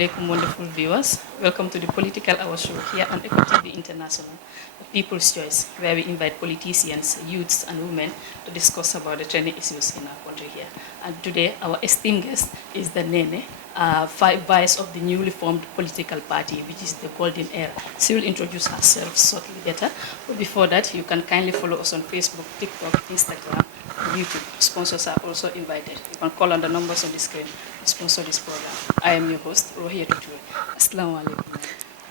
alaikum, wonderful viewers. Welcome to the Political Hour show here on Eco TV International, the People's Choice, where we invite politicians, youths, and women to discuss about the trending issues in our country here. And today, our esteemed guest is the Nenneh, vice of the newly formed political party, which is the Golden Era. She will introduce herself shortly later. But before that, you can kindly follow us on Facebook, TikTok, Instagram, YouTube. Sponsors are also invited. You can call on the numbers on the screen to sponsor this program. I am your host, Rohia Riture. Assalamu alaikum.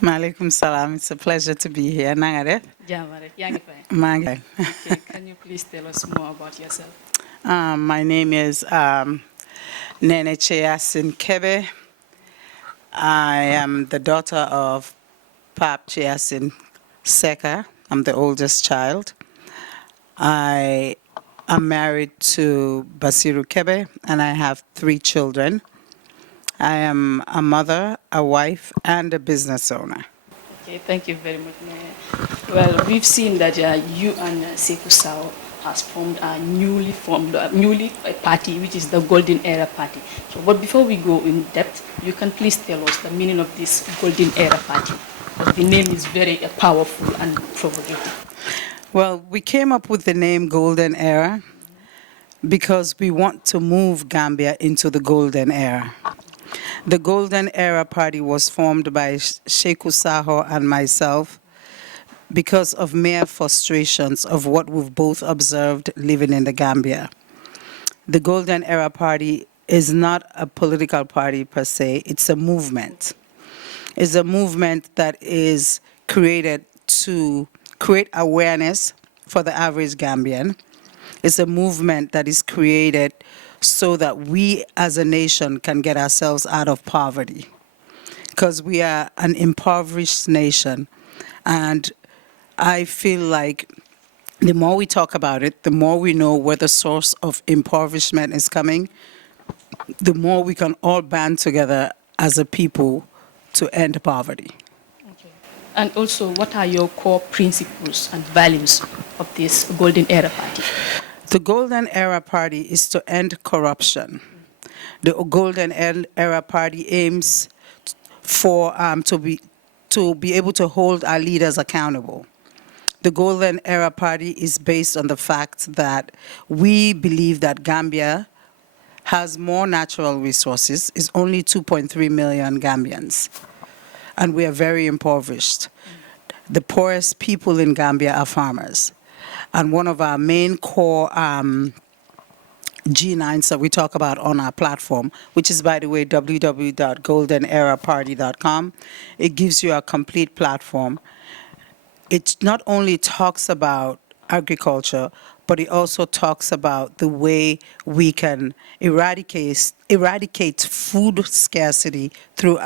Maalaikum salam. It's a pleasure to be here. Nangare? Jamare, yangi fine. Mange. Okay, can you please tell us more about yourself? My name is Nenneh Cheyassin Kebe. I am the daughter of Pap Cheyassin Seka. I'm the oldest child. I am married to Basiru Kebe, and I have 3 children. I am a mother, a wife, and a business owner. Okay, thank you very much. Well, we've seen that you and Sekou Sao has formed a newly party, which is the Golden Era Party. So, but before we go in depth, you can please tell us the meaning of this Golden Era Party. The name is very powerful and provocative. Well, we came up with the name Golden Era because we want to move Gambia into the Golden Era. The Golden Era Party was formed by Sekou Sao and myself because of mere frustrations of what we've both observed living in the Gambia. The Golden Era Party is not a political party per se, it's a movement. It's a movement that is created to create awareness for the average Gambian. It's a movement that is created so that we as a nation can get ourselves out of poverty. Because we are an impoverished nation. And I feel like the more we talk about it, the more we know where the source of impoverishment is coming, the more we can all band together as a people to end poverty. And also, what are your core principles and values of this Golden Era Party? The Golden Era Party is to end corruption. The Golden Era Party aims for to be able to hold our leaders accountable. The Golden Era Party is based on the fact that we believe that Gambia has more natural resources. It's only 2.3 million Gambians. And we are very impoverished. The poorest people in Gambia are farmers. And one of our main core G9s that we talk about on our platform, which is, by the way, www.goldeneraparty.com, it gives you a complete platform. It not only talks about agriculture, but it also talks about the way we can eradicate food scarcity through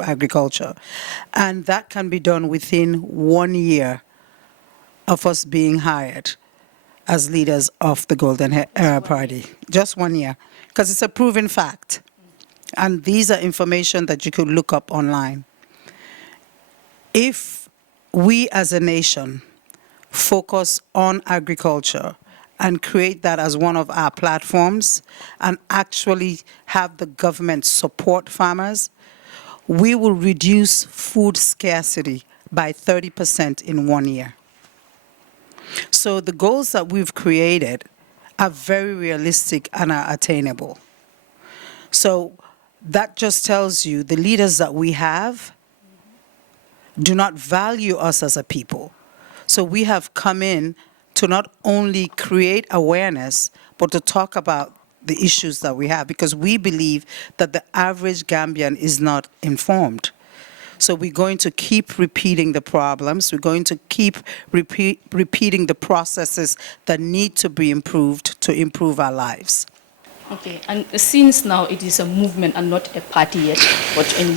agriculture. And that can be done within 1 year of us being hired as leaders of the Golden Era Party. Just 1 year. Because it's a proven fact. And these are information that you could look up online. If we as a nation focus on agriculture and create that as one of our platforms and actually have the government support farmers, we will reduce food scarcity by 30% in 1 year. So the goals that we've created are very realistic and are attainable. So that just tells you the leaders that we have do not value us as a people. So we have come in to not only create awareness, but to talk about the issues that we have, because we believe that the average Gambian is not informed. So we're going to keep repeating the problems. We're going to keep repeating the processes that need to be improved to improve our lives. Okay, and since now it is a movement and not a party yet, but in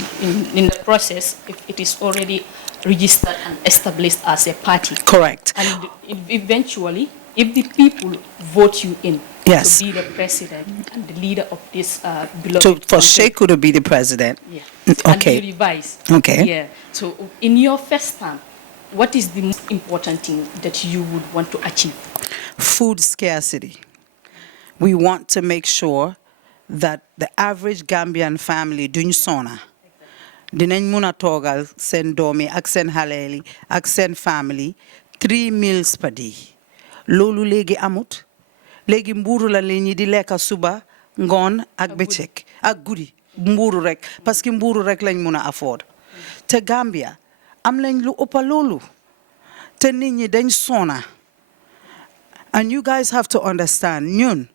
the process, it is already registered and established as a party. Correct. And eventually, if the people vote you in yes. to be the president and the leader of this beloved for Sekou to be the president. Yeah. Okay. And you revise. Okay. Yeah. So in your first term, what is the most important thing that you would want to achieve? Food scarcity. We want to make sure that the average Gambian family, Dunsona, dinañ mun a toogal seen doom yi ak seen xale yi ak seen family 3 meals per day loolu léegi amut léegi mbuuru la li ñi di lekka suba ngoon ak bëccëg ak guddi mbuuru rek parce que mbuuru rek lañ mun a afford te Gambia am lañ lu ëppa loolu te nit ñi dañ sona and you guys have to understand ñun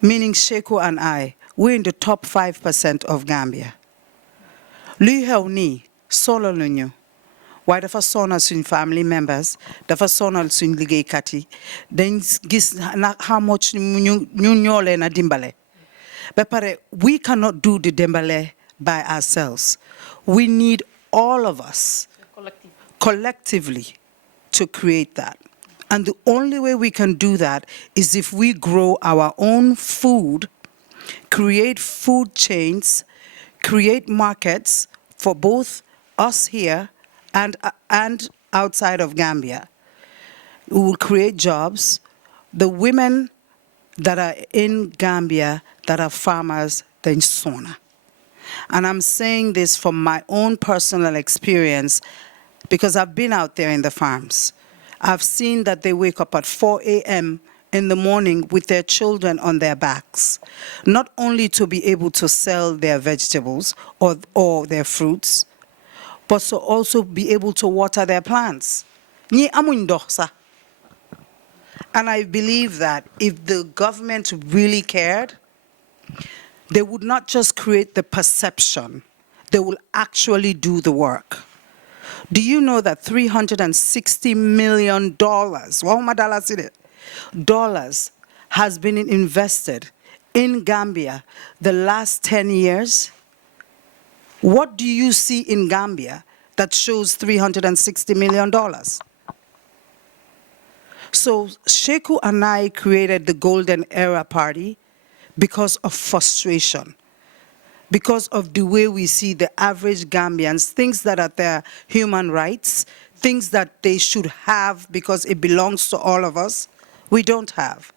meaning Sheku and I we're in the top 5% of Gambia luy xew nii solo nañu waaye dafa sonal suñ family members dafa sonal suñ liggéeykat yi dañ gis na how much ñu ñoo leen a dimbale ba pare we cannot do the dimbale by ourselves we need all of us collectively to create that and the only way we can do that is if we grow our own food create food chains create markets for both us here and outside of Gambia. We will create jobs. The women that are in Gambia that are farmers, they're sona. And I'm saying this from my own personal experience because I've been out there in the farms. I've seen that they wake up at 4 a.m. in the morning with their children on their backs, not only to be able to sell their vegetables or their fruits, but to also be able to water their plants. Ñi amuñ ndox sax. And I believe that if the government really cared, they would not just create the perception, they will actually do the work. Do you know that $360 million, dollars has been invested in Gambia the last 10 years? What do you see in Gambia that shows $360 million? So Sheku and I created the Golden Era Party because of frustration, because of the way we see the average Gambians, things that are their human rights, things that they should have because it belongs to all of us, we don't have.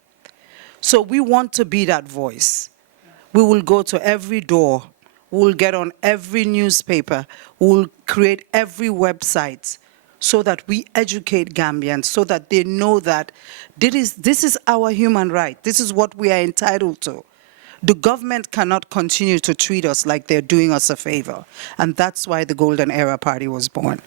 So we want to be that voice. We will go to every door. We'll get on every newspaper. We'll create every website so that we educate Gambians, so that they know that this is our human right. This is what we are entitled to. The government cannot continue to treat us like they're doing us a favor. And that's why the Golden Era Party was born.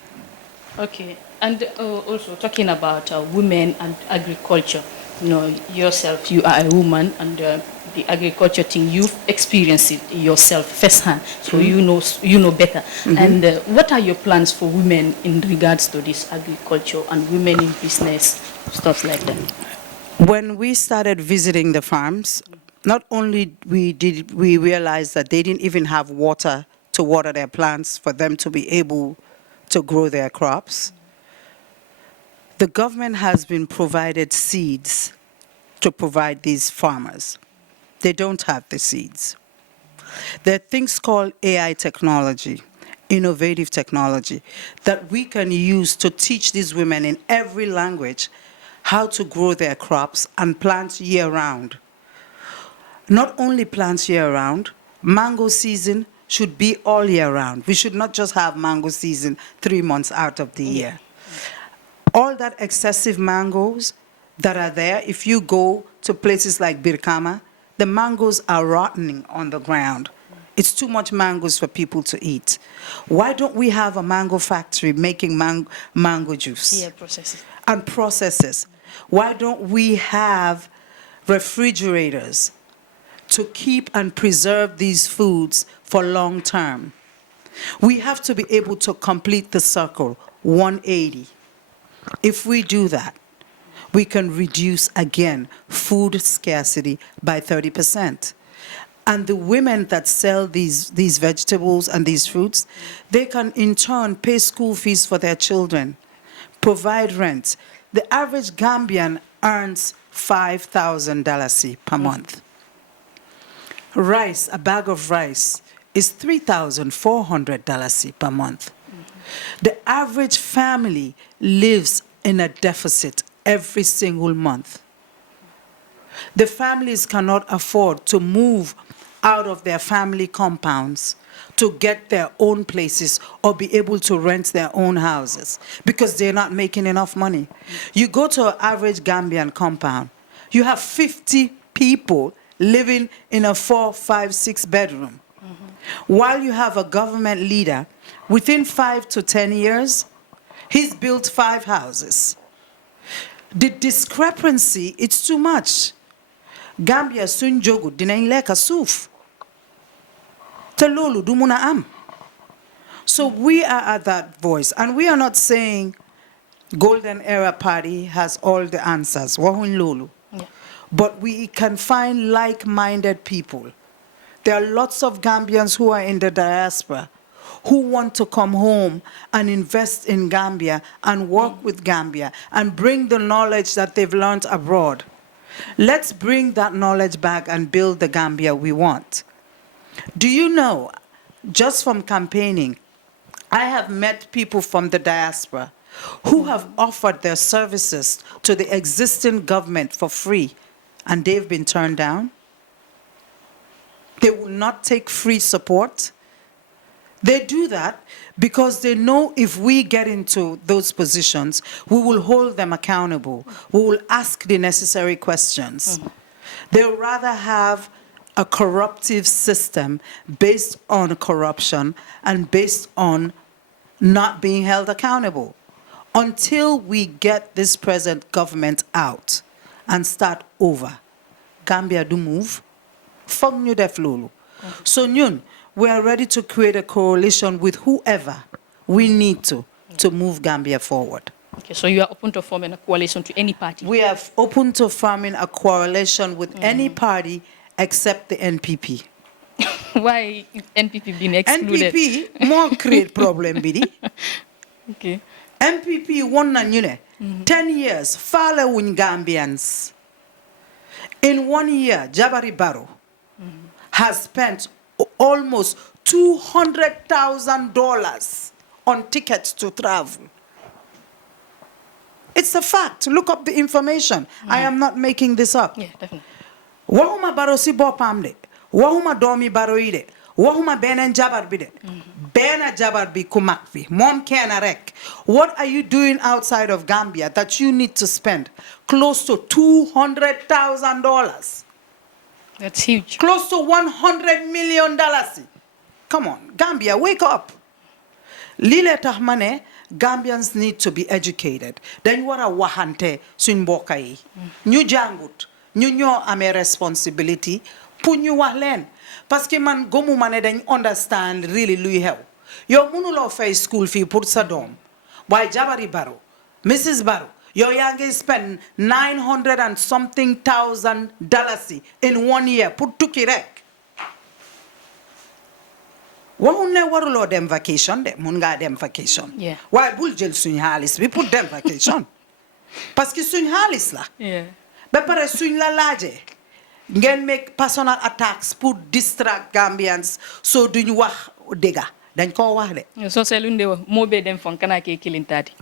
Okay. And also talking about women and agriculture. You know, yourself, you are a woman, and the agriculture thing, you've experienced it yourself firsthand, so you know better. And what are your plans for women in regards to this agriculture and women in business, stuff like that? When we started visiting the farms, not only did we realize that they didn't even have water to water their plants for them to be able to grow their crops, the government has been provided seeds to provide these farmers. They don't have the seeds. There are things called AI technology, innovative technology, that we can use to teach these women in every language how to grow their crops and plant year-round. Not only plants year-round, mango season should be all year-round. We should not just have mango season 3 months out of the year. All that excessive mangoes that are there, if you go to places like Birkama, the mangoes are rotting on the ground. It's too much mangoes for people to eat. Why don't we have a mango factory making mango juice? Yeah, processes. And processes. Why don't we have refrigerators to keep and preserve these foods for long term? We have to be able to complete the circle, 180. If we do that, we can reduce, again, food scarcity by 30%. And the women that sell these vegetables and these fruits, they can in turn pay school fees for their children, provide rent. The average Gambian earns $5,000 per month. Rice, a bag of rice, is $3,400 per month. The average family lives in a deficit every single month. The families cannot afford to move out of their family compounds to get their own places or be able to rent their own houses because they're not making enough money. You go to an average Gambian compound, you have 50 people living in a 4, 5, 6 bedroom. While you have a government leader, within 5 to 10 years, he's built 5 houses. The discrepancy, it's too much. Gambia sun jogu dinañ lekka suuf te loolu du mun a am. So we are at that voice, and we are not saying Golden Era Party has all the answers. Waxuñ loolu. But we can find like-minded people. There are lots of Gambians who are in the diaspora who want to come home and invest in Gambia and work with Gambia and bring the knowledge that they've learned abroad. Let's bring that knowledge back and build the Gambia we want. Do you know, just from campaigning, I have met people from the diaspora who have offered their services to the existing government for free, and they've been turned down. They will not take free support. They do that because they know if we get into those positions, we will hold them accountable. We will ask the necessary questions. They would rather have a corruptive system based on corruption and based on not being held accountable. Until we get this present government out and start over, Gambia do move. Fog ñu def lolu. So ñun, we are ready to create a coalition with whoever we need to move Gambia forward. Okay, so you are open to forming a coalition to any party? We are open to forming a coalition with any party except the NPP. Why NPP being excluded? NPP more create problem, bidi. Okay. NPP won na ñune 10 years following Gambians. In 1 year, Jabari Barrow has spent almost $200,000 on tickets to travel. It's a fact. Look up the information. I am not making this up. Yeah, definitely. Wahuma Barrow si bopam de. Wahuma domi Barrow yi de. Wahuma benen jabar bi de. Bena jabar bi kumak bi. Mom kena rek. What are you doing outside of Gambia that you need to spend close to $200,000? That's huge. Close to $100 million. Come on, Gambia, wake up. Lile tax mané, Gambians need to be educated. Dañ wara waxante suñ mbokk yi. Ñu jangut, ñu ñoo amé responsibility pour ñu wax leen. Parce que man gomu mané dañ understand really luy xew. Yow mënuloo fay school fee pour sa doom. Waaye Jabari Barrow, Mrs. Barrow, yow yaa ngi spend $900 and something thousand in 1 year pour tukki rek. Waxuñ ne waruloo dem vacation de, mun ngaa dem vacation. Yeah. Waaye bul jël suñ xaalis bi pour dem vacation. Parce que suñ xaalis la. Yeah. Ba pare suñ la laajee ngeen make personal attacks pour distract Gambians so duñ wax dëgga dañ koo wax de. So say lu ndewa mo be dem fon kana ke killing tati.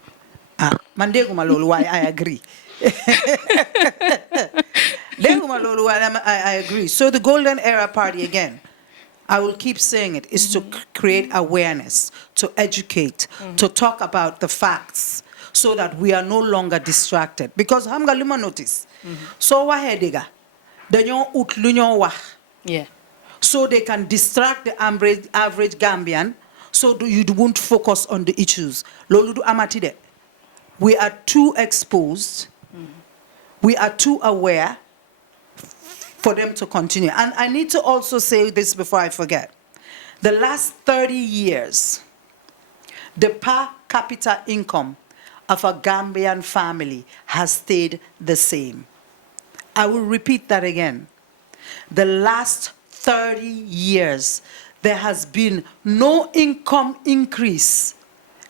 Ah, man dégguma loolu waaye I agree. Dégguma loolu waaye I agree. So the Golden Era Party again, I will keep saying it, is to create awareness, to educate, to talk about the facts so that we are no longer distracted. Because xam nga li ma notice. So waxee dëgga dañoo ut lu ñoo wax. Yeah. So they can distract the average Gambian so you won't focus on the issues. Loolu du amati de. We are too exposed. We are too aware for them to continue. And I need to also say this before I forget. The last 30 years, the per capita income of a Gambian family has stayed the same. I will repeat that again. The last 30 years, there has been no income increase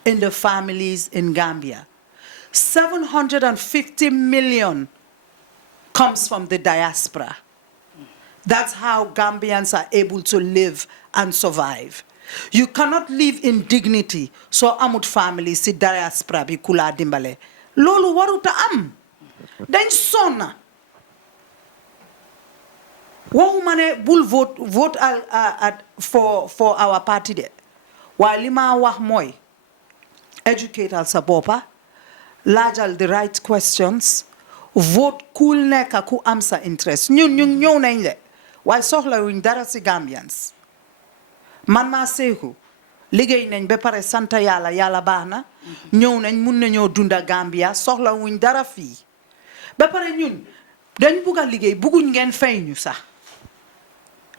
in the families in Gambia. 750 million comes from the diaspora. That's how Gambians are able to live and survive. You cannot live in dignity, so amut family si diaspora bi kula dimbale. Lolu waruta am. Dañ sonna. waxuma ne bul vote for our party de waaye li ma wax mooy educatal sa boppa laajal the right questions vote cool nekka ku am sa interest ñun ñëw nañ le waaye soxlawuñ dara si Gambians man maa seeku liggéey nañ ba pare sant yàlla baax na ñëw nañ mun nañoo dunda Gambia soxlawuñ dara fii ba pare ñun dañ bugg a liggéey bugguñ ngeen fay ñu sax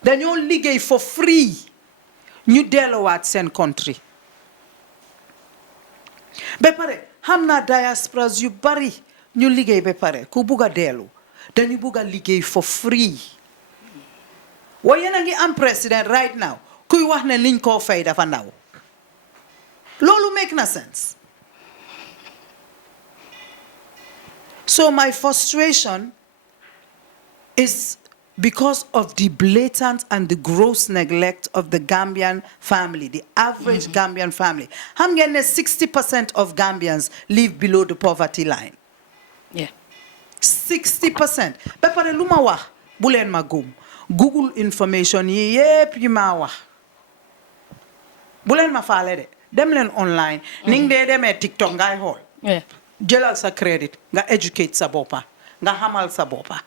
dañoo liggéey for free ñu delluwaat seen country ba pare xam naa diasporas yu bari ñu liggéey ba pare ku bugg a dellu dañu bugg a liggéey for free waaye yéen a ngi am président right now kuy wax ne liñ koo fay dafa ndaw loolu make na sense. So my frustration is because of the blatant and the gross neglect of the Gambian family, the average Gambian family. I'm getting 60% of Gambians live below the poverty line. Yeah. 60%. Pepare luma wax bulen ma gum. Google information yi yep yi ma wax. Bulen ma faale de. Dem len online. Ning de dem TikTok ngay hol. Yeah. Jëlal sa credit nga educate sa bopa nga xamal sa bopa.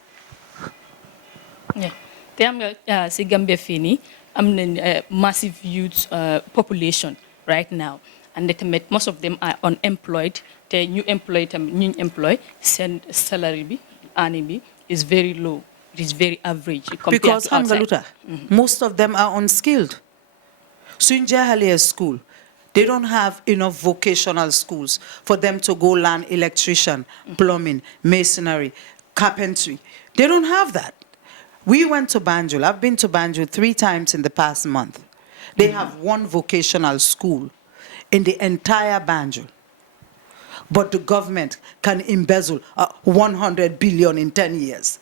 Yeah. Te am nga si Gambia fii nii am nañ massive youth population right now and most of them are unemployed te ñu employ tamit ñu employ seen salary bi earning bi is very low. It is very average compared because to outside. Most of them are unskilled. Suñ jeexalee school they don't have enough vocational schools for them to go learn electrician, plumbing, masonry, carpentry. They don't have that. We went to Banjul. I've been to Banjul 3 times in the past month. They have 1 vocational school in the entire Banjul. But the government can embezzle 100 billion in 10 years.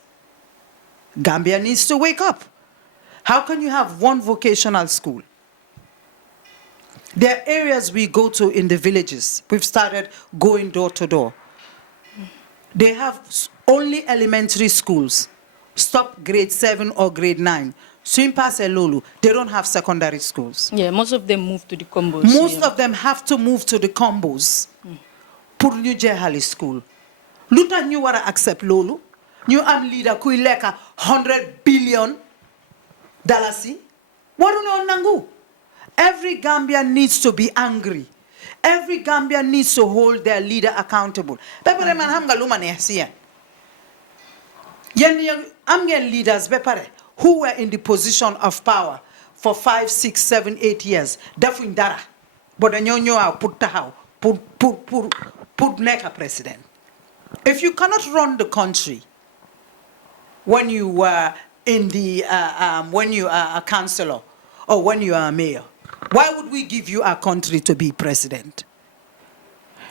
Gambia needs to wake up. How can you have 1 vocational school? There are areas we go to in the villages. We've started going door to door. They have only elementary schools. Stop grade 7 or grade 9. Swimpase Lulu, they don't have secondary schools. Yeah, most of them move to the combos. Most of them have to move to the combos. Pour ñu jeexali school. Lu tax ñu war a accept loolu. Ñu am leader kuy lekka $100 billion. Waruñoo nangu. Every Gambian needs to be angry. Every Gambian needs to hold their leader accountable. Bepare man xam nga lu ma neex si yéen am ngeen leaders bepare who were in the position of power for 5, 6, 7, 8 years. Defuñ dara. But dañoo ñëwaat pour taxaw pour nekk president. If you cannot run the country when you were in the when you are a councillor or when you are a mayor, why would we give you our country to be president?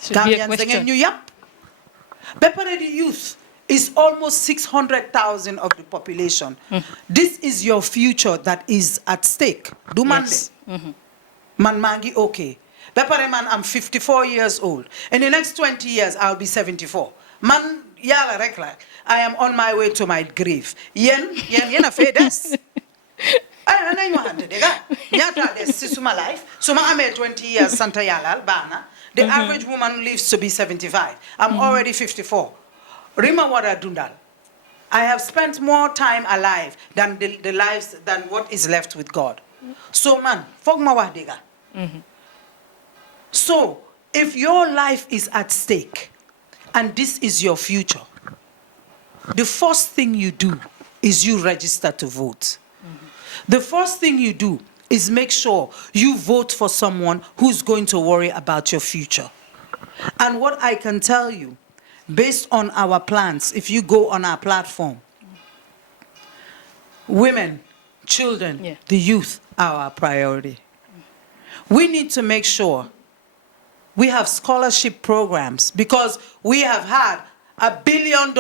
Gambians again, you yap. Bepare the youth is almost 600,000 of the population. This is your future that is at stake. Do man man mangi okay. Bepare man, I'm 54 years old. In the next 20 years, I'll be 74. Man yala rekla. I am on my way to my grave. Yen a fedes. I know my life. So I'm 20 years Santa Yala Albana. The average woman lives to be 75. I'm already 54. Rima wada dundal. I have spent more time alive than the lives than what is left with God. So man, fogma wahdega. So if your life is at stake and this is your future, the first thing you do is you register to vote. The first thing you do is make sure you vote for someone who's going to worry about your future. And what I can tell you, based on our plans, if you go on our platform, women, children, the youth are our priority. We need to make sure we have scholarship programs because we have had $1 billion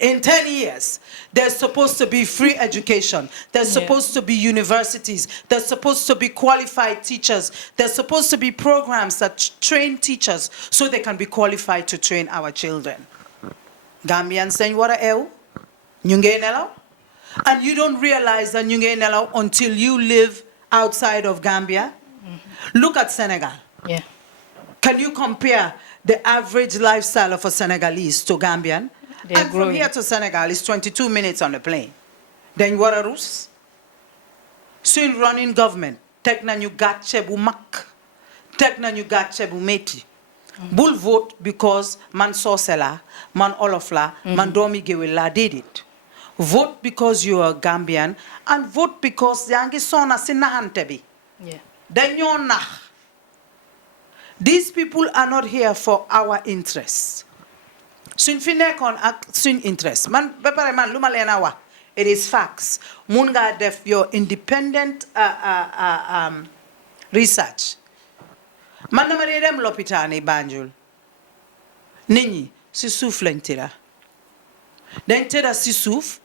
in 10 years. There's supposed to be free education. There's supposed to be universities. There's supposed to be qualified teachers. There's supposed to be programs that train teachers so they can be qualified to train our children. Gambians saying what eu? Nyunge nelaw? and you don't realize that you get nelaw until you live outside of Gambia. Look at Senegal. Yeah. Can you compare the average lifestyle of a Senegalese to Gambian? They are And from growing. here to Senegal is 22 minutes on the plane. Then what are Rus? Soon running government. Tek na ñu gatche bu mak. Tek na ñu gatche bu meti. Bul vote because man sosela, man olofla, man domi gewela did it. Vote because you are Gambian and vote because yangi sona sinahante bi. Yeah. Dañoo nax. These people are not here for our interests. Suñ fi nekkoon ak suñ interest. Man ba pare man luma leena wax. It is facts. Mun nga def your independent research. Man dama dee dem lopitaani Banjul. Nit ñi si suuf lañ tëdda. Dañ tëdda si suuf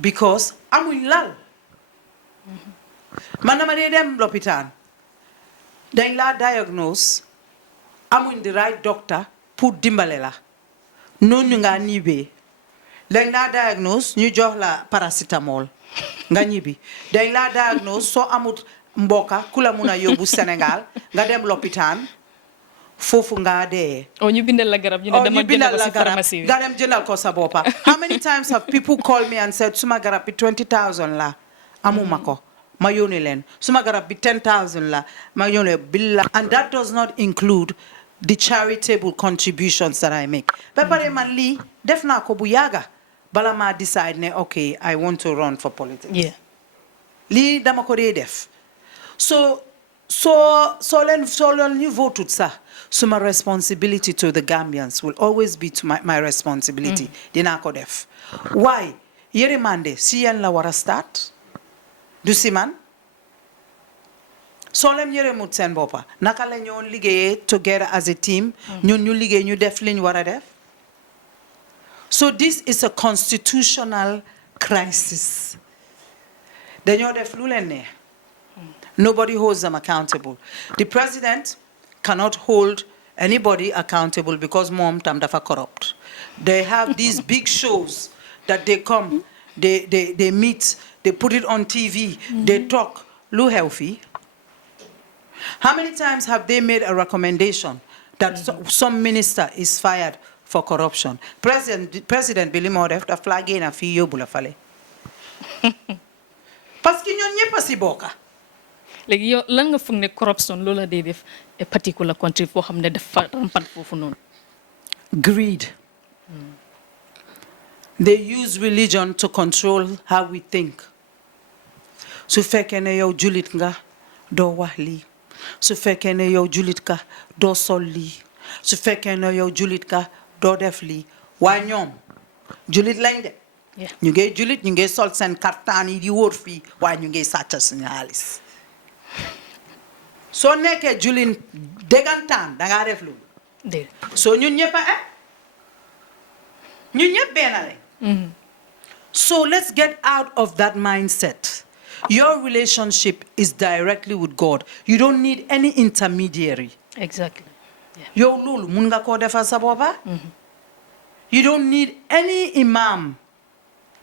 because amuñ lal. Man dama dee dem lopitaan. Dañ la diagnose amuñ the right doctor pour dimbale la. Noonu nga ñibbee. Dañ la diagnose ñu jox la paracetamol nga ñibbi. Dañ la diagnose soo amut mboka ku la mun a yóbbu Sénégal nga dem lopitaan foofu nga dee. Oh, ñu bindal la garab ñu ne dama jëndal ko si pharmacie bi. Nga dem jëndal ko sa boppa. How many times have people called me and said suma garab bi 20,000 la amuma ko ma yónni leen suma garab bi 10,000 la ma yónni billah. And that does not include the charitable contributions that I make. Ba pare man lii def naa ko bu yàgga bala ma decide ne okay I want to run for politics. Yeah. Lii dama ko dee def. So len ñu vote sax suma responsibility to the Gambians will always be to my responsibility. Dinaa ko def. Why? Yërmande si yéen la war a start. Du si man. Soo leen yërëmut seen boppa naka la ñoo liggéeyee together as a team ñun ñu liggéey ñu def liñ war a def. So this is a constitutional crisis. Dañoo def lu leen neex. Nobody holds them accountable. The president cannot hold anybody accountable because mom tam dafa corrupt. They have these big shows that they come, they meet, they put it on TV, they talk. Lu healthy. How many times have they made a recommendation that some minister is fired for corruption? President Billy Modef da flagé na fi yóbbu la fale. Parce que ñoom ñëpp a si bokka. Léegi yow lan nga foog ne corruption loola dee def a particular country foo xam ne dafa rampant foofu noonu. Greed. They use religion to control how we think. Su fekkee ne yow julit nga doo wax lii. Su fekkee ne yow julit ka doo sol lii. Su fekkee ne yow julit ka doo def lii. Waaye ñoom julit lañ de. ñu ngi julit ñu ngi sol seen kartaan yi di wóor fii waaye ñu ngi sàcc suñu xaalis. Soo nekkee julin déggantaan dangaa def loolu. So ñun ñëpp ñun ñëpp benn lañ. So let's get out of that mindset. Your relationship is directly with God. You don't need any intermediary. Exactly. Yow loolu mun nga koo defal sa boppa. You don't need any imam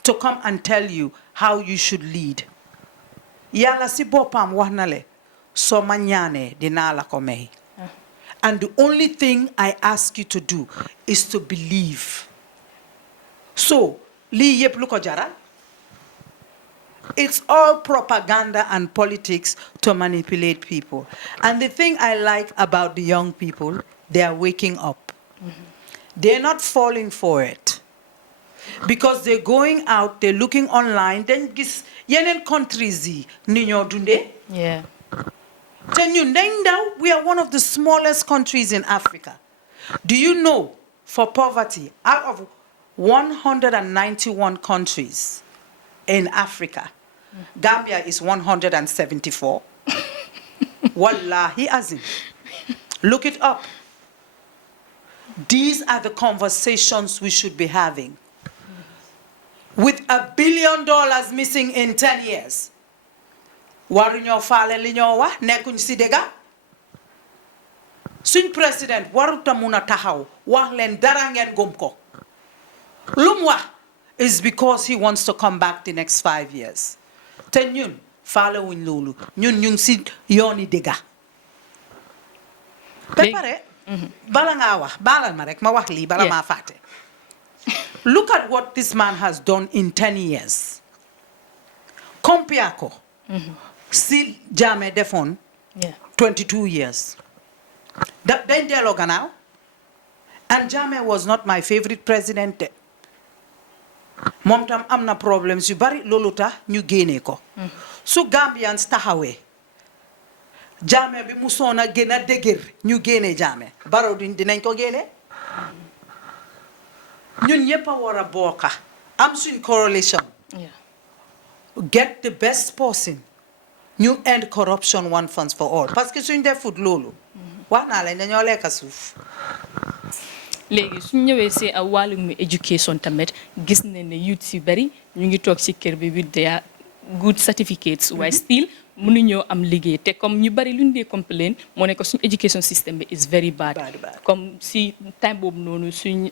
to come and tell you how you should lead. Yàlla si boppam wax na le soo ma ñaanee dinaa la ko may. And the only thing I ask you to do is to believe. So lii yëpp lu ko jaral. It's all propaganda and politics to manipulate people. And the thing I like about the young people, they are waking up. They're not falling for it. Because they're going out, they're looking online, then gis yenen countries yi ni ñoo dundee. Yeah. Then you know, we are one of the smallest countries in Africa. Do you know, for poverty, out of 191 countries in Africa, Gambia is 174. Wallahi azim. Look it up. These are the conversations we should be having. With $1 billion missing in 10 years. Waruñoo faale li ñoo wax nekkuñ si dëgga. Suñ président waruta mun a taxaw wax leen dara ngeen gëm ko. Lum wax is because he wants to come back the next 5 years. Te ñun following lolu ñun ñu si yoni dega. Ba pare bala nga wax balal ma rek ma wax li bala ma faté. Look at what this man has done in 10 years. Compare ko. Si Jammeh defon 22 years. Then delo gannaaw. And Jammeh was not my favorite president. Mom tam amna problems yu bari lolu tax ñu génné ko. Su Gambians taxawé Jammeh bi mu sona gëna dëgër ñu génné Jammeh Barrow dinañ ko génné. Ñun ñëpp a wara bokka am suñ correlation. Get the best person. Ñu end corruption one funds for all. Parce que suñ defut lolu. Wax naa leen dañoo lekk suuf. léegi suñ ñëwee si wàllum education tamit gis nañ ne youth si bari ñu ngi toog si kër bi with their good certificates waaye still mënuñoo am liggéey te comme ñu bari lu ñu dee complain moo ne ko suñ education system bi is very bad comme si time boobu noonu suñ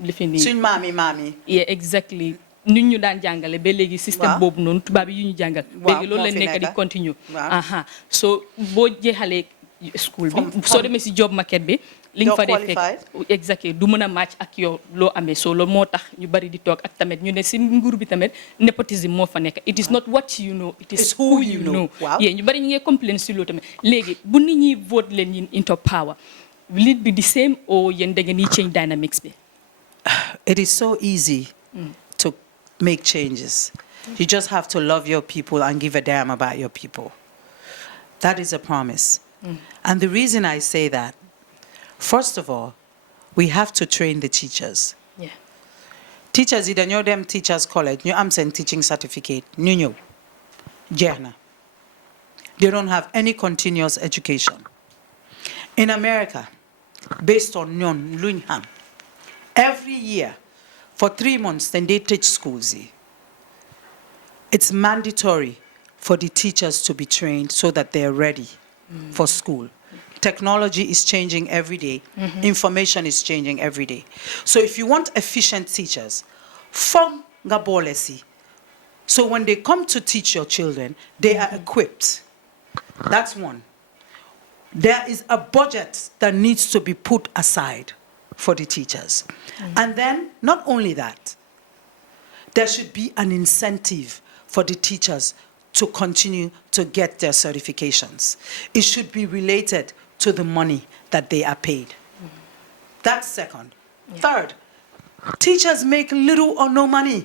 lifi nii suñ maami yeah exactly nit ñu daan jàngale ba léegi système boobu noonu tubaab yi yu ñu jàngal léegi loolu la nekk di continue so boo jeexalee school bi soo demee si job market bi li nga fa dee fekk exactly du mën a match ak yow loo amee so loolu moo tax ñu bari di toog ak tamit ñu ne si nguur bi tamit nepotism moo fa nekk it is not what you know it is who you know yee ñu bari ñu ngi complain si loolu tamit léegi bu nit ñi vote leen yin into power will it be the same or yéen da ngeen di change dynamics bi it is so easy to make changes you just have to love your people and give a damn about your people that is a promise and the reason I say that first of all, we have to train the teachers. Yeah. Teachers, either ñoo dem teachers college, ñu am seen teaching certificate, ñu ñëw. Jeex na. They don't have any continuous education. In America, based on ñoon luñ xam, every year, for 3 months, then they teach schools. It's mandatory for the teachers to be trained so that they're ready for school. Technology is changing every day. Information is changing every day. So if you want efficient teachers, from Gabolesi, so when they come to teach your children, they are equipped. That's one. There is a budget that needs to be put aside for the teachers. And then, not only that, there should be an incentive for the teachers to continue to get their certifications. It should be related to the money that they are paid. That's second. Third, teachers make little or no money.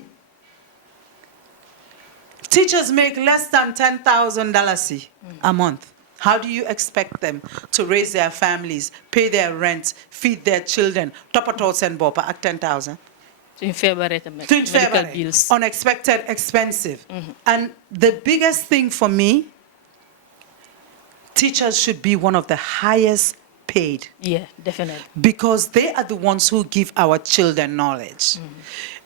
Teachers make less than $10,000 a month. How do you expect them to raise their families, pay their rent, feed their children, topatos and bopa at 10,000? Medical bills. Unexpected, expensive. And the biggest thing for me, teachers should be one of the highest paid. Yeah, definitely. Because they are the ones who give our children knowledge.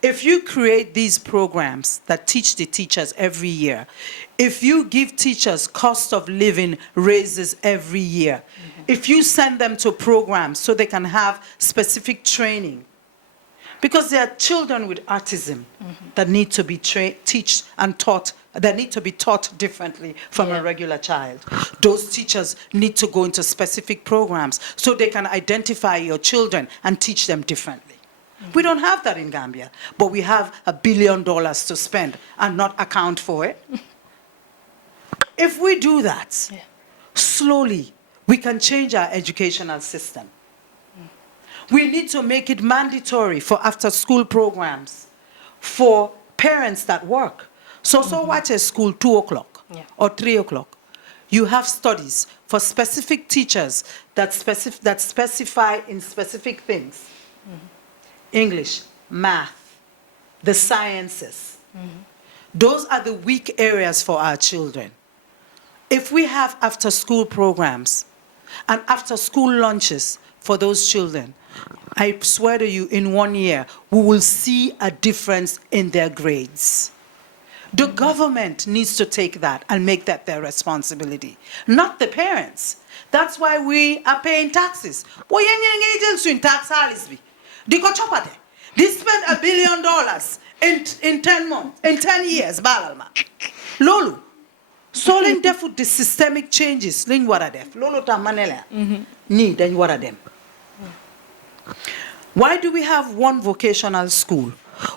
If you create these programs that teach the teachers every year, if you give teachers cost of living raises every year, if you send them to programs so they can have specific training, because there are children with autism that need to be taught and taught, that need to be taught differently from a regular child. Those teachers need to go into specific programs so they can identify your children and teach them differently. We don't have that in Gambia, but we have $1 billion to spend and not account for it. If we do that, slowly, we can change our educational system. We need to make it mandatory for after-school programs for parents that work. So watch at school 2 o'clock or 3 o'clock. You have studies for specific teachers that specify in specific things. English, math, the sciences. Those are the weak areas for our children. If we have after-school programs and after-school lunches for those children, I swear to you, in 1 year, we will see a difference in their grades. The government needs to take that and make that their responsibility, not the parents. That's why we are paying taxes. Tax They spent $1 billion in 10 months, in 10 years, balalma. Lolu. So len defu the systemic changes, len wara def. Lolu ta manela. Ni den wara dem. Why do we have one vocational school?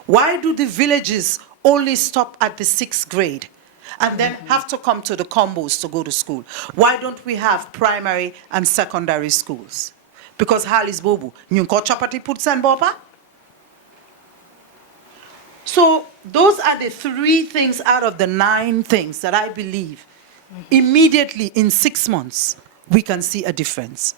Why do the villages only stop at the 6th grade and then have to come to the combos to go to school? Why don't we have primary and secondary schools? Because Halis Bobu, nyunko chapati puts and bopa? So those are the 3 things out of the 9 things that I believe immediately in 6 months we can see a difference.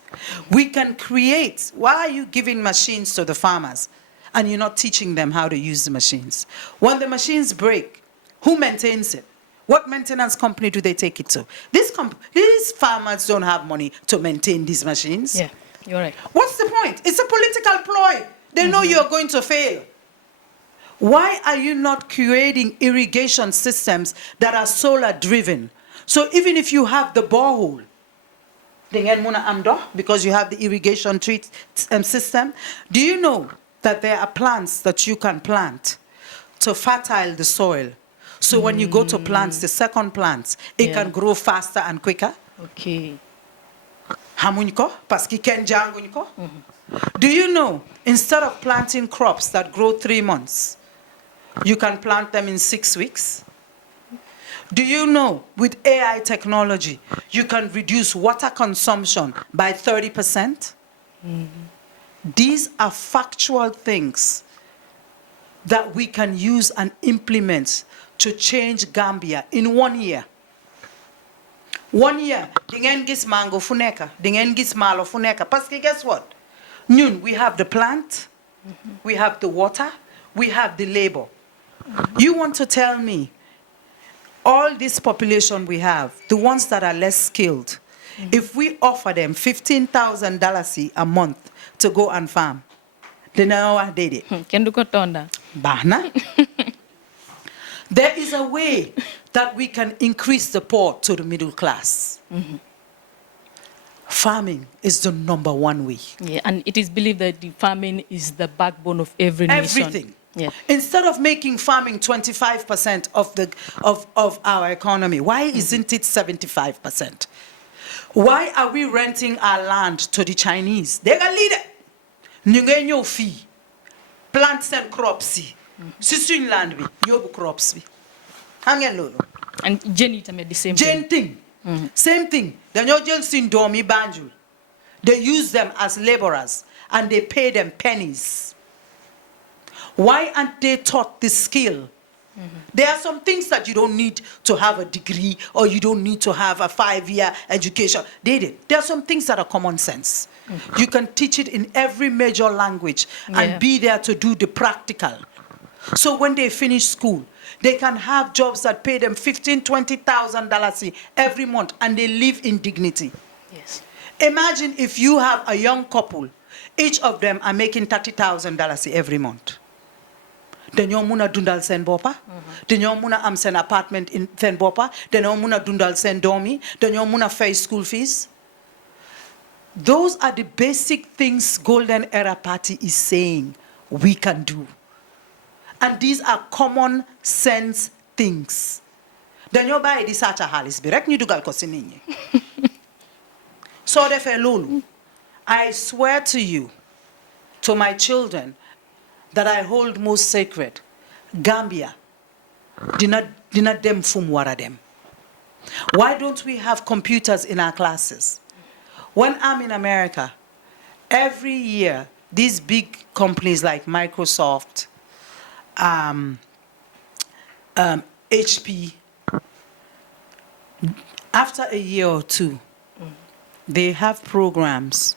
We can create. Why are you giving machines to the farmers and you're not teaching them how to use the machines? When the machines break, who maintains it? What maintenance company do they take it to? These farmers don't have money to maintain these machines. Yeah, you're right. What's the point? It's a political ploy. They know you're going to fail. Why are you not creating irrigation systems that are solar driven? So even if you have the borehole, because you have the irrigation system, do you know that there are plants that you can plant to fertile the soil? So when you go to plants, the second plants, it can grow faster and quicker? Okay. Do you know, instead of planting crops that grow 3 months, you can plant them in 6 weeks? Do you know, with AI technology, you can reduce water consumption by 30%? These are factual things that we can use and implement to change Gambia in 1 year. 1 year, dingen gis mango funeka, dingen gis malo funeka. Paske guess what? Noon, we have the plant, we have the water, we have the labor. You want to tell me all this population we have, the ones that are less skilled, if we offer them $15,000 a month to go and farm, they know what they did. Can do kotonda. Bahna. There is a way that we can increase the poor to the middle class. Farming is the #1 way. Yeah, and it is believed that the farming is the backbone of every nation. Everything. Yeah. Instead of making farming 25% of our economy, why isn't it 75%? Why are we renting our land to the Chinese? They can lead it. Nungenyo fee, plants and crops. Sisun land bi, yobu crops bi. Hangen lolo. And Jenny made the same thing. Same thing. The Nyojel Sindomi Banjul. They use them as laborers and they pay them pennies. Why aren't they taught this skill? There are some things that you don't need to have a degree or you don't need to have a 5-year education. They did. There are some things that are common sense. You can teach it in every major language and be there to do the practical. So when they finish school, they can have jobs that pay them $15,000, $20,000 every month and they live in dignity. Yes. Imagine if you have a young couple, each of them are making $30,000 every month. Dañoo muna dundal sen bopa, dañoo muna am sen apartment in sen bopa, dañoo muna dundal sen domi, dañoo muna pay school fees. Those are the basic things Golden Era Party is saying we can do. And these are common sense things. Dañoo bàyyi di sàcca xaalis bi rek ñu dugal ko ci nit ñi. So defee loolu, I swear to you, to my children, that I hold most sacred, Gambia, dina dem fum wara dem. Why don't we have computers in our classes? When I'm in America, every year, these big companies like Microsoft, HP, after a year or 2, they have programs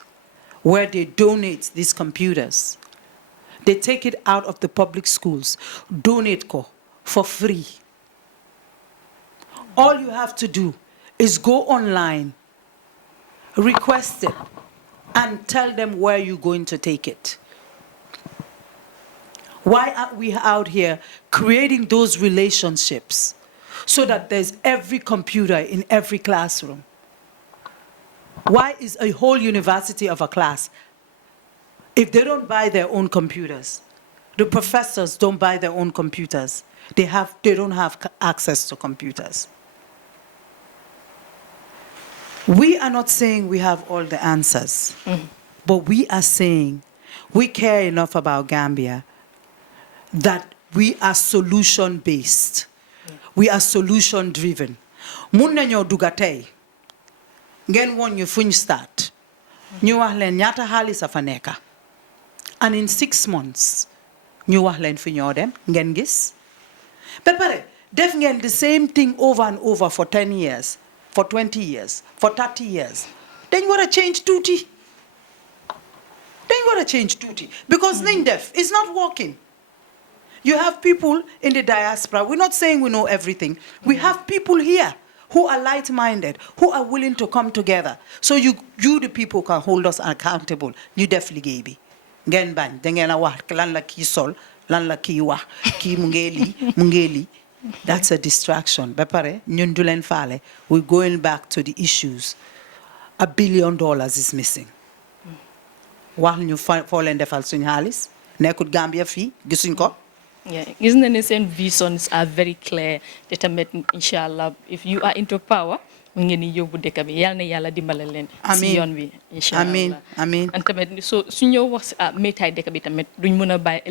where they donate these computers. They take it out of the public schools, donate ko for free. All you have to do is go online, request it, and tell them where you're going to take it. Why aren't we out here creating those relationships so that there's every computer in every classroom? Why is a whole university of a class, if they don't buy their own computers, The professors don't buy their own computers. They don't have access to computers. We are not saying we have all the answers, but we are saying we care enough about Gambia that we are solution-based. We are solution-driven. Mun nañoo dugga tey ngeen woon ñu fuñ start ñu wax leen ñaata xaalis a fa nekka and in 6 months ñu wax leen fi ñoo dem ngeen gis ba pare def ngeen the same thing over and over for 10 years, for 20 years, for 30 years. Dañ war a change tuuti. Dañ war a change tuuti because nañ def is not working. You have people in the diaspora. We're not saying we know everything. We have people here who are light-minded, who are willing to come together. So you the people, can hold us accountable. You def liggéey bi. Ngeen bañ da ngeen a wax lan la kii sol, lan la kii wax, kii mu ngee lii. That's a distraction. Ba pare ñun du leen faale. We're going back to the issues. $1 billion is missing. Wax ñu foo leen defal suñu xaalis nekkut Gambia fii gisuñ ko. Yeah, isn't the same visions are very clear. Determined, inshallah, if you are into power, we need you to deka bi yalla yalla dimbale len ci yoon bi inshallah. Amin. And tamet so suñu wax metay deka bi tamet duñ mëna bay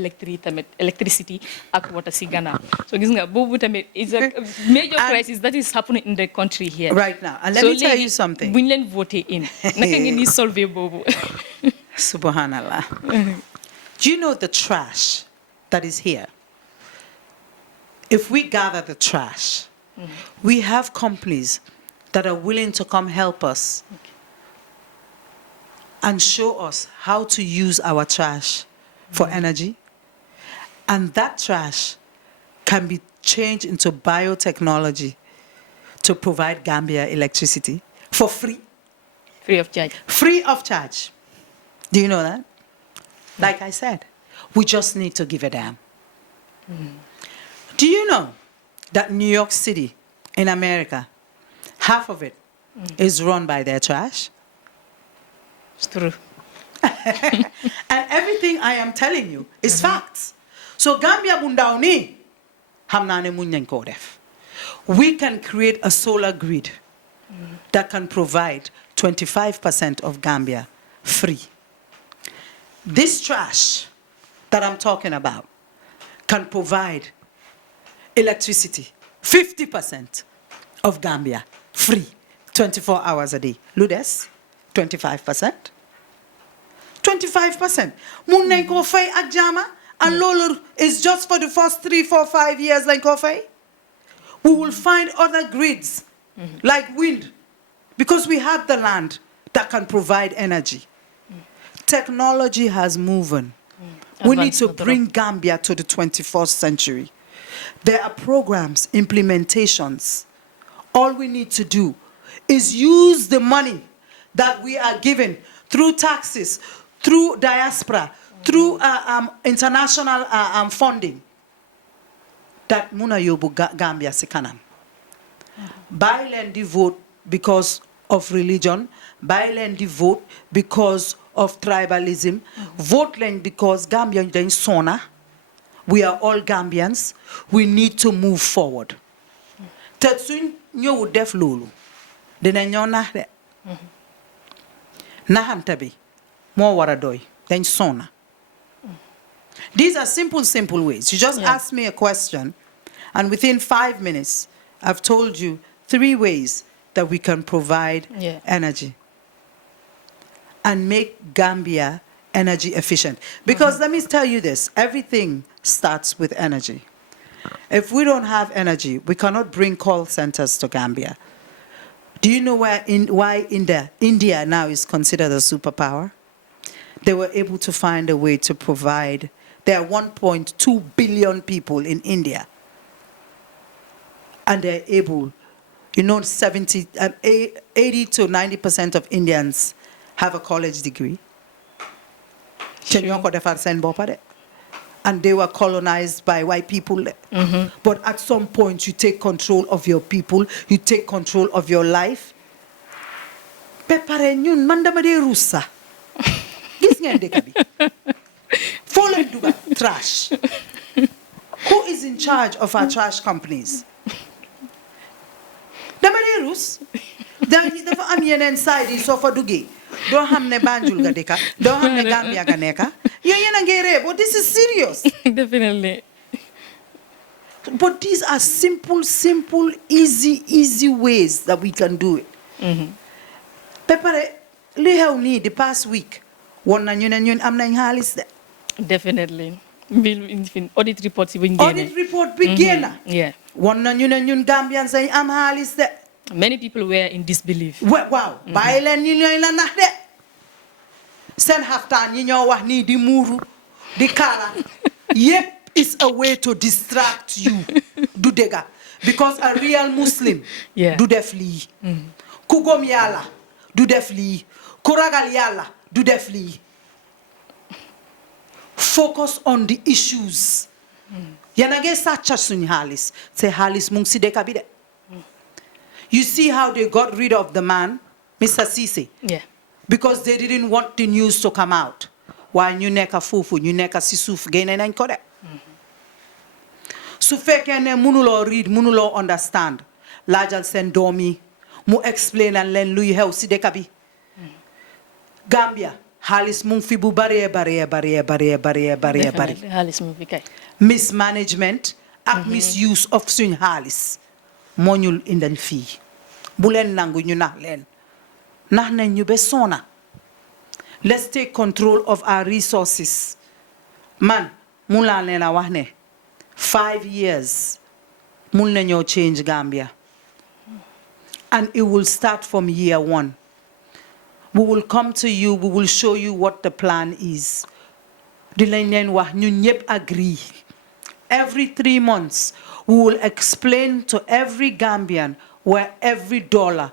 electricity ak water ci Ghana. So gis nga bobu tamet is a major crisis that is happening in the country here right now. And let me tell you something. Buñ len voter in. Naka ngeen ni solve bobu. Subhanallah. Do you know the trash that is here? If we gather the trash, we have companies that are willing to come help us and show us how to use our trash for energy. And that trash can be changed into biotechnology to provide Gambia electricity for free. Free of charge. Free of charge. Do you know that? Like I said, we just need to give a damn. Do you know that New York City in America, half of it is run by their trash? It's true. And everything I am telling you is facts. So Gambia bundauni hamnane munyan ko def. We can create a solar grid that can provide 25% of Gambia free. This trash that I'm talking about can provide electricity, 50% of Gambia, free, 24 hours a day. Ludes, 25%. 25%. Mun nañ ko fay ak jama, and lolo is just for the first 3, 4, 5 years nañ ko fay. We will find other grids, like wind, because we have the land that can provide energy. Technology has moved. We need to bring Gambia to the 21st century. There are programs, implementations. All we need to do is use the money that we are given through taxes, through diaspora, through international funding. That muna yobu Gambia sikanam. Buy land vote because of religion. Buy land vote because of tribalism. Vote land because Gambia is sona. We are all Gambians. We need to move forward. Tetsun nyo def lulu. Dena nyo nahre. Nahantabi. Mo waradoy. Then sona. These are simple ways. You just ask me a question, and within 5 minutes, I've told you 3 ways that we can provide energy and make Gambia energy efficient. Because let me tell you this, everything starts with energy. If we don't have energy, we cannot bring call centers to Gambia. Do you know why India now is considered a superpower? They were able to find a way to provide. There are 1.2 billion people in India. And they're able, 80 to 90% of Indians have a college degree. And they were colonized by white people. But at some point, you take control of your people, you take control of your life. Pepare nyun mandamade rusa. Gis ngeen deka bi. Fo leen dugal trash. in charge of our trash companies. Dama dee rus dafa am yeneen side yi soo fa duggee doo xam ne Banjul nga dëkka doo xam ne Gambia nga nekka yow yéen a ngi ree but this is serious. Definitely. But these are simple, easy ways that we can do it. Pepare li xew nii the past week won na ñu ne ñun am nañ xaalis de. Definitely. Audit reports yi buñ génne. Audit report bi génna. Yeah. Won na ñu ne ñun Gambians ay am xaalis de. Many people were in disbelief. Waaw bàyyi leen ñi ñooy la nax de. Seen xaftaan yi ñoo wax nii di muuru di kaala yépp is a way to distract you. Du dëgga because a real Muslim du def lii. Ku gëm Yàlla du def lii. Ku ragal Yàlla du def lii. Focus on the issues. Yéen a ngi sàcca suñu xaalis te xaalis mu ngi si dëkk bi de. You see how they got rid of the man, Mr. Cisse? Yeah. Because they didn't want the news to come out. Waaye ñu nekk foofu ñu nekk si suuf génne nañ ko de. Su fekkee ne mënuloo read mënuloo understand laajal seen doom yi mu explainal leen luy xew si dëkk bi. Gambia xaalis mu ngi fi bu baree bari. xaalis mu fi kay. Mismanagement ak misuse of suñ xaalis moo ñu indal fii bu leen nangu ñu nax leen nax nañ ñu ba sona. Let's take control of our resources. Man mu laa leen a wax ne 5 years mun nañoo change Gambia and it will start from year 1. We will come to you, we will show you what the plan is. Dinañ leen wax ñun ñëpp agree. Every 3 months we will explain to every Gambian where every dollar,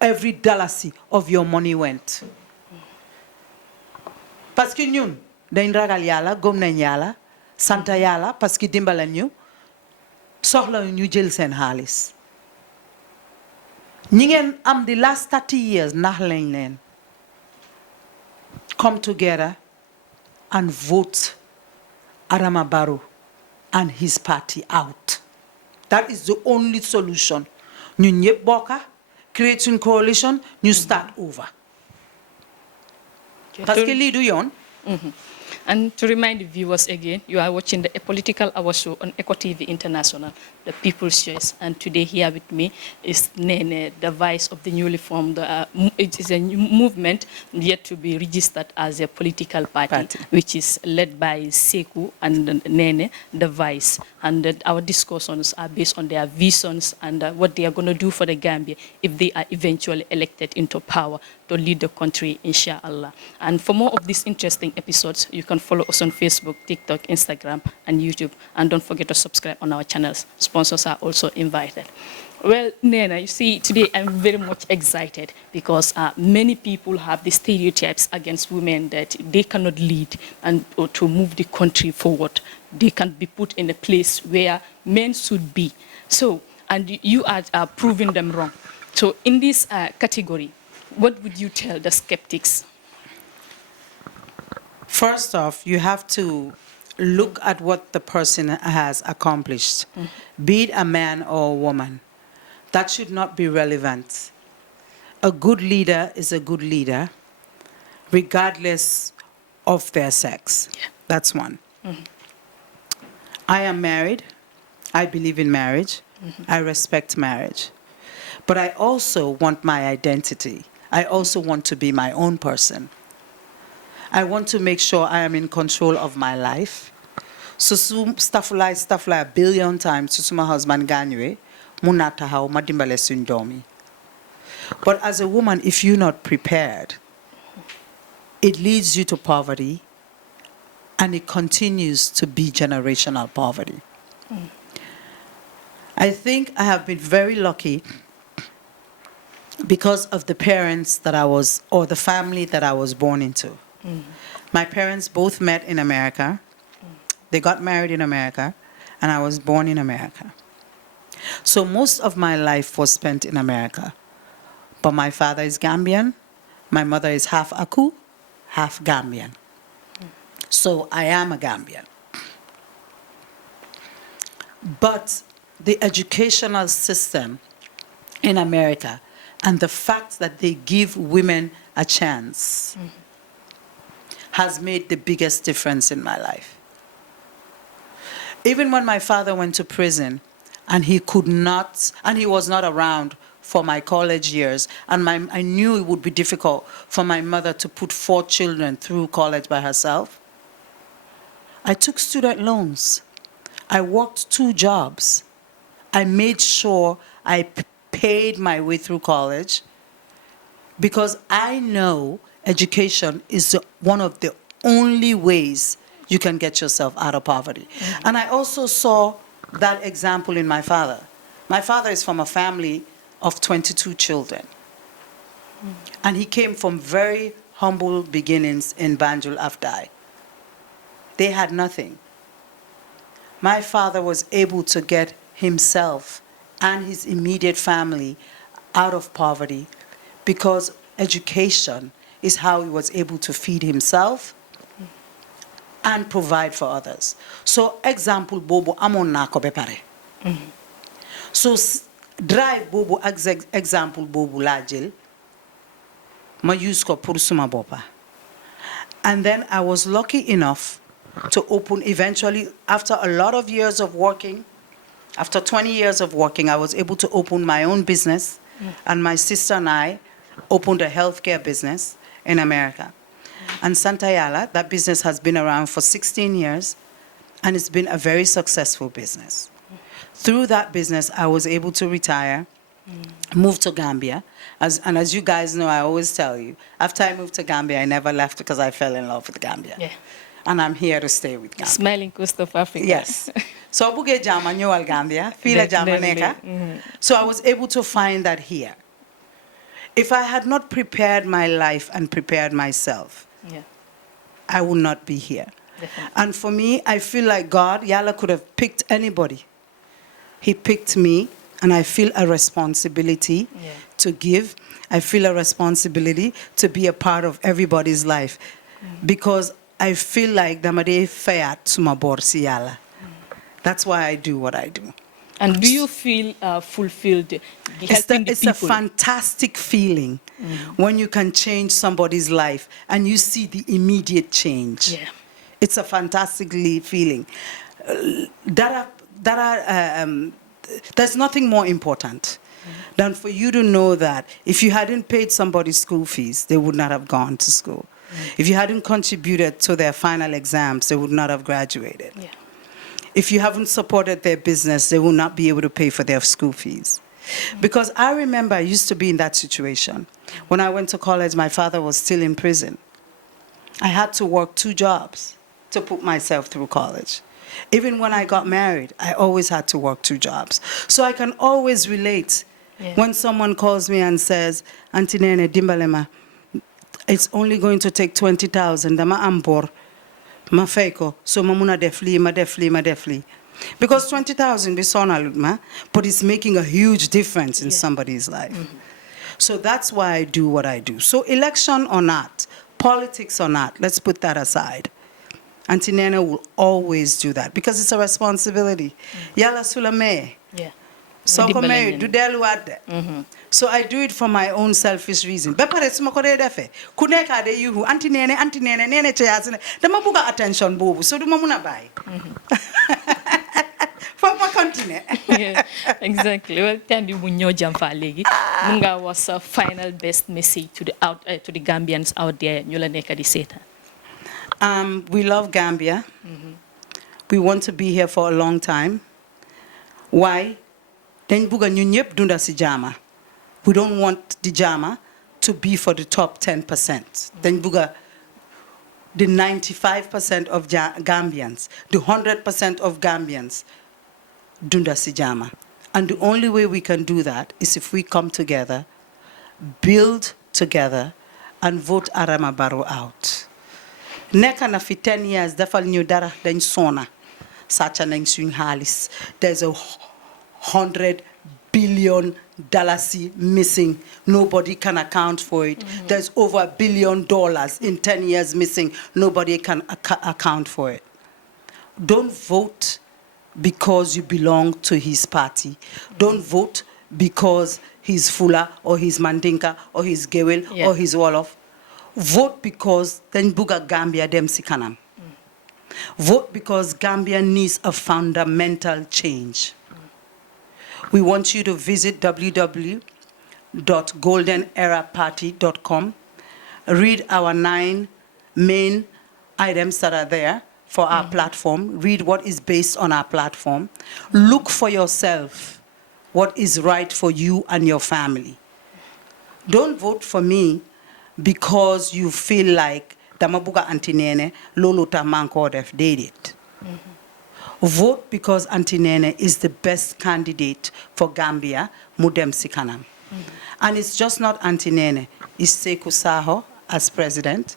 every dalasi of your money went. Parce que ñun dañ ragal Yàlla gëm nañ Yàlla santa Yàlla parce que dimbalen ñu soxla ñu jël seen xaalis. Ñi ngeen am the last 30 years nax lañ leen. Come together and vote Adama Barrow and his party out. That is the only solution. Ñun ñëpp bokka create une coalition ñu start over. Parce que lii du yoon. And to remind the viewers again, you are watching the Political Hour Show on Eco TV International, the People's Choice. And today here with me is Nenneh, the vice of the newly formed, it is a new movement yet to be registered as a political party. Which is led by Seku and Nenneh, the vice. And our discussions are based on their visions and what they are going to do for the Gambia if they are eventually elected into power to lead the country, inshallah. And for more of these interesting episodes, you can follow us on Facebook, TikTok, Instagram, and YouTube. And don't forget to subscribe on our channels. Sponsors are also invited. Well, Nenneh, you see, today I'm very much excited because many people have the stereotypes against women that they cannot lead and or to move the country forward. They can be put in a place where men should be. So, and you are proving them wrong. So in this category, what would you tell the skeptics? First off, you have to look at what the person has accomplished, be it a man or a woman. That should not be relevant. A good leader is a good leader, regardless of their sex. Yeah. That's one. I am married. I believe in marriage. I respect marriage. But I also want my identity. I also want to be my own person. I want to make sure I am in control of my life. So stuff like a billion times to my husband Ganywe, munata how madimbale sundomi. But as a woman, if you're not prepared, it leads you to poverty and it continues to be generational poverty. I think I have been very lucky because of the parents that I was, or the family that I was born into. My parents both met in America. They got married in America, and I was born in America. So most of my life was spent in America. But my father is Gambian. My mother is half Aku, half Gambian. So I am a Gambian. But the educational system in America and the fact that they give women a chance has made the biggest difference in my life. Even when my father went to prison and he was not around for my college years, and I knew it would be difficult for my mother to put 4 children through college by herself, I took student loans. I worked 2 jobs. I made sure I paid my way through college because I know education is one of the only ways you can get yourself out of poverty. And I also saw that example in my father. My father is from a family of 22 children. And he came from very humble beginnings in Banjul Afdai. They had nothing. My father was able to get himself and his immediate family out of poverty because education is how he was able to feed himself and provide for others. So example bobo amon nako bepare. So drive bobo example bobo lajil ma use ko pour suma bopa. And then I was lucky enough to open eventually, after a lot of years of working, after 20 years of working, I was able to open my own business. And my sister and I opened a healthcare business in America. And Santa Yala, that business has been around for 16 years, and it's been a very successful business. Through that business, I was able to retire, move to Gambia. And as you guys know, I always tell you, after I moved to Gambia, I never left because I fell in love with Gambia. Yeah. And I'm here to stay with Gambia. Smiling coast of Africa. Yes. So buge jama nyowal Gambia, fila jama neka. So I was able to find that here. If I had not prepared my life and prepared myself, I would not be here. Definitely. And for me, I feel like God, Yala could have picked anybody. He picked me, and I feel a responsibility to give. I feel a responsibility to be a part of everybody's life. Because I feel like damade fayat suma borsi Yala. That's why I do what I do. And do you feel fulfilled helping It's the a people? fantastic feeling when you can change somebody's life and you see the immediate change. Yeah. It's a fantastic feeling. There's nothing more important than for you to know that if you hadn't paid somebody's school fees, they would not have gone to school. If you hadn't contributed to their final exams, they would not have graduated. Yeah. If you haven't supported their business, they will not be able to pay for their school fees. Because I remember I used to be in that situation. When I went to college, my father was still in prison. I had to work 2 jobs to put myself through college. Even when I got married, I always had to work 2 jobs. So I can always relate when someone calls me and says, Auntie Nenneh, Dimbalema, it's only going to take 20,000. Dama ambor. Ma feko, so mamuna defli. Because 20,000 be sona but it's making a huge difference in somebody's life. So that's why I do what I do. So election or not, politics or not, let's put that aside. Auntie Nenneh will always do that because it's a responsibility. Yala sulame. Yeah. So So I do it for my own selfish reason. Bepare sumakore defe. Kuneka de yuhu Auntie Nenneh Nenneh Cheyassin. Dama buga attention bobu. So do mamuna bai. For my continent. Yeah, exactly. Well, thank you, Munyo Jamfalegi. Munga was a final best message to the Gambians out there. Nyola neka di seta. We love Gambia. We want to be here for a long time. Why? Then buga nyunyep dunda si jama. We don't want the jama to be for the top 10%. Then buga the 95% of Gambians, the 100% of Gambians, dunda si jama. And the only way we can do that is if we come together, build together, and vote Adama Barrow out. Neka na fi 10 years, defal new dara den sona. Sacha neng swing halis. There's $100 billion missing. Nobody can account for it. There's over $1 billion in 10 years missing. Nobody can account for it. Don't vote because you belong to his party. Don't vote because he's Fula or he's Mandinka or he's Gewel or he's Wolof. Vote because then buga Gambia dem si kanam. Vote because Gambia needs a fundamental change. We want you to visit www.goldeneraparty.com. Read our 9 main items that are there for our platform. Read what is based on our platform. Look for yourself what is right for you and your family. Don't vote for me because you feel like Damabuga Auntie Nenneh, Lolo Tamanko def did it. Vote because Auntie Nenneh is the best candidate for Gambia, Mudem Sikanam. And it's just not Auntie Nenneh, it's Sekou Saho as president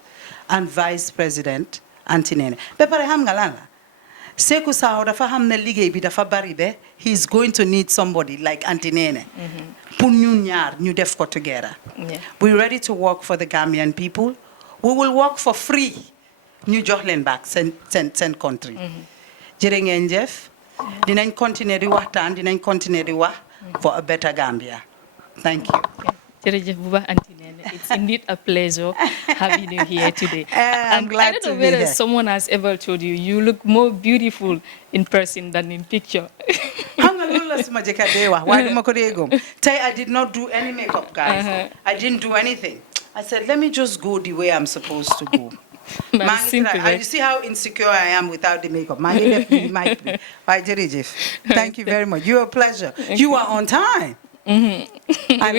and vice president Auntie Nenneh. Bepare ham galala. Sekou Saho dafa ham ne liggéey bi dafa bari be, he's going to need somebody like Auntie Nenneh. Pour ñu ñaar ñu def ko together. We're ready to work for the Gambian people. We will work for free. Ñu jox leen back seen country. Jërë ngeen jëf. Dinañ continuer di waxtaan, dinañ continuer di wax for a better Gambia. Thank you. Jërëjëf bu baax Auntie Nenneh. It's indeed a pleasure having you here today. I'm glad to be here. I don't know whether someone has ever told you, you look more beautiful in person than in picture. Why do I did not do any makeup, guys. I didn't do anything. I said, let me just go the way I'm supposed to go. You see how insecure I am without the makeup. Thank you very much. You're a pleasure. You are on time. We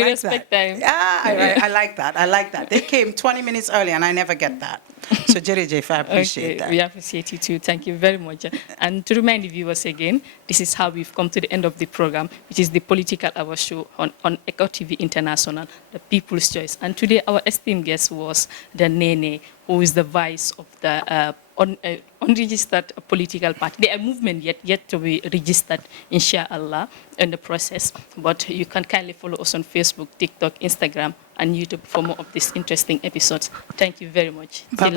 respect time. Yeah, I like that. I like that. They came 20 minutes early and I never get that. So Jerry Jeff, I appreciate that. We appreciate you too. Thank you very much. And to remind the viewers again, this is how we've come to the end of the program, which is the Political Hour Show on Eco TV International, the People's Choice. And today our esteemed guest was the Nenneh, who is the vice of the unregistered political party. They are movement yet to be registered, inshallah, in the process. But you can kindly follow us on Facebook, TikTok, Instagram, and YouTube for more of these interesting episodes. Thank you very much. Bye.